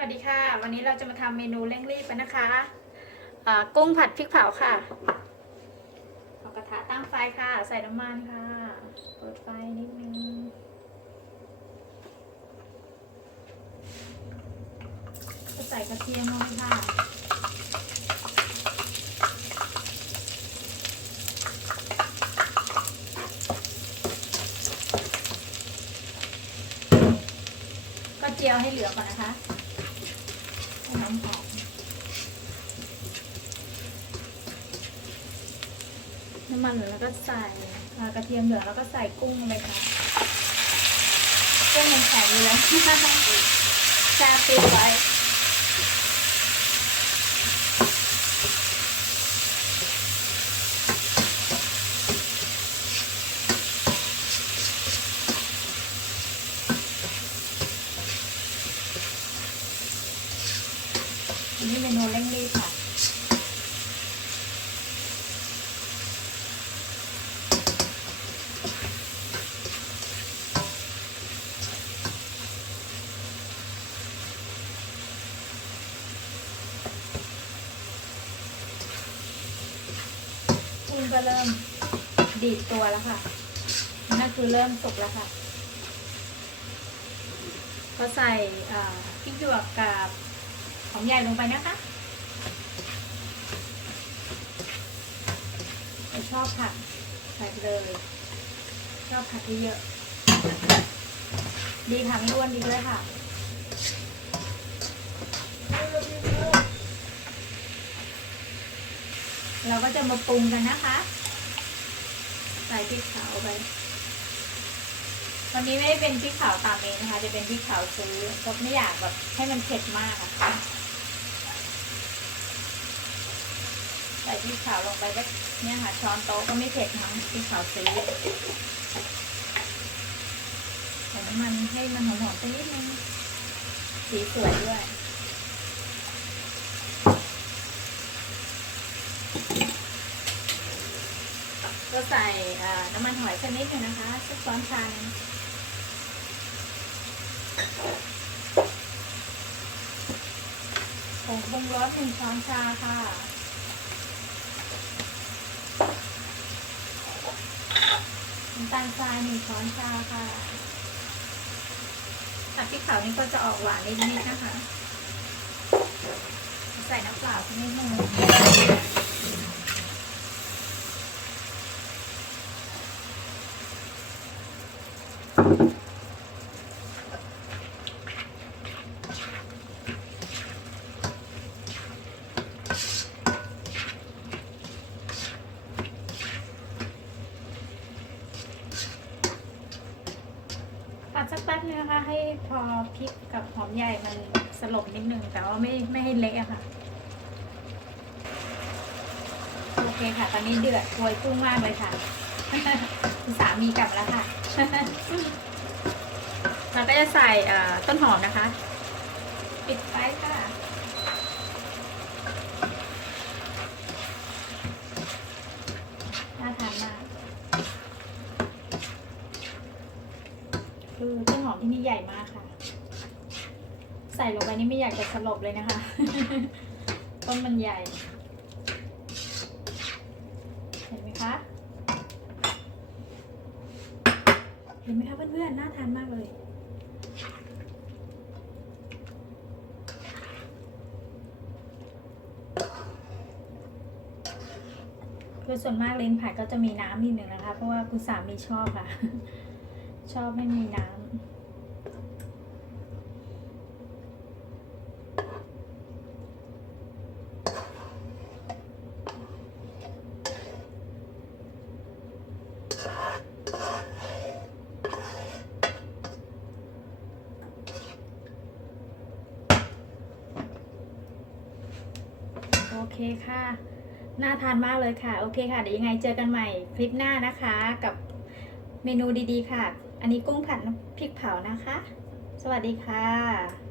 วัสดีค่ะ วันนี้เราจะมาทำเมนูเร่งรีบกันนะคะอ่ากุ้งผัดพริกเผาค่ะเอากระทะตั้งไฟค่ะ ใส่น้ำมันค่ะ เปิดไฟนิดนึงก็ใส่กระเทียมลงไปค่ะ ก็เจียวให้เหลืองก่อนนะคะ น้ำหอมน้ำมันเหลือแล้วก็ใส่กระเทียมเหลือแล้วก็ใส่กุ้งลงเลยค่ะกุ้งยังแข็งอยู่เลยแช่ฟิตไว้ อันเร่งรีบค่ะ กุ้งก็เริ่มดีดตัวแล้วค่ะ นั่นคือเริ่มสุกแล้วค่ะ ก็ใส่พริกหยวกกับหอมใหญ่ลงไปนะคะเรา ชอบผัดใส่ไปเลย ชอบผัดเยอะดีค่ะไม่อ้วนดีด้วยค่ะเราก็จะมาปรุงกันนะคะ ใส่พริกขาวไป วันนี้ไม่ได้เป็นพริกขาวตามเองนะคะ จะเป็นพริกขาวซื้อเพราะไม่อยากแบบให้มันเผ็ดมากอะค่ะ ส่พริกขาวลงไปก็เนี่ยค่ะช้อนโต๊ะก็ไม่เผ็ดทั้งพริกขาวซื้อใส่น้ำมันให้มันหอมๆไปนิดนึงสีสวยด้วยก็ใส่น้ำมันหอยสักนิดหนึ่งนะคะสักช้อนชาหนึงผงปรุงรสหนึ่งช้อนชาค่ะ น้ำตาลทรายหนึ่งช้อนชาค่ะผัดพริกเผานี่ก็จะออกหวานนิดๆนะคะ ใส่น้ำเปล่าที่นิดหนึ่ง ผัดสักแป๊บนึงนะคะ ให้พอพริกกับหอมใหญ่มันสลบนิดนึง แต่ว่าไม่ไม่ให้เละค่ะ โอเคค่ะ ตอนนี้เดือดโวยกุ้งมากเลยค่ะคุณสามีกลับแล้วค่ะ เราก็จะใส่ต้นหอมนะคะ ปิดไฟค่ะ น่าทานมาก คือต้นหอมที่นี่ใหญ่มากค่ะ ใส่ลงไปนี่ไม่อยากจะสลบเลยนะคะ ต้นมันใหญ่ เห็นไหมคะ เห็นไหมคะเพื่อนๆ น่าทานมากเลยคือส่วนมากเลนผัดก็จะมีน้ำนิดหนึ่งนะคะ เพราะว่าคุณสามีชอบค่ะ ชอบไม่มีน้ำ โอเคค่ะ น่าทานมากเลยค่ะ โอเคค่ะ เดี๋ยวยังไงเจอกันใหม่คลิปหน้านะคะกับเมนูดีๆค่ะ อันนี้กุ้งผัดน้ำพริกเผานะคะ สวัสดีค่ะ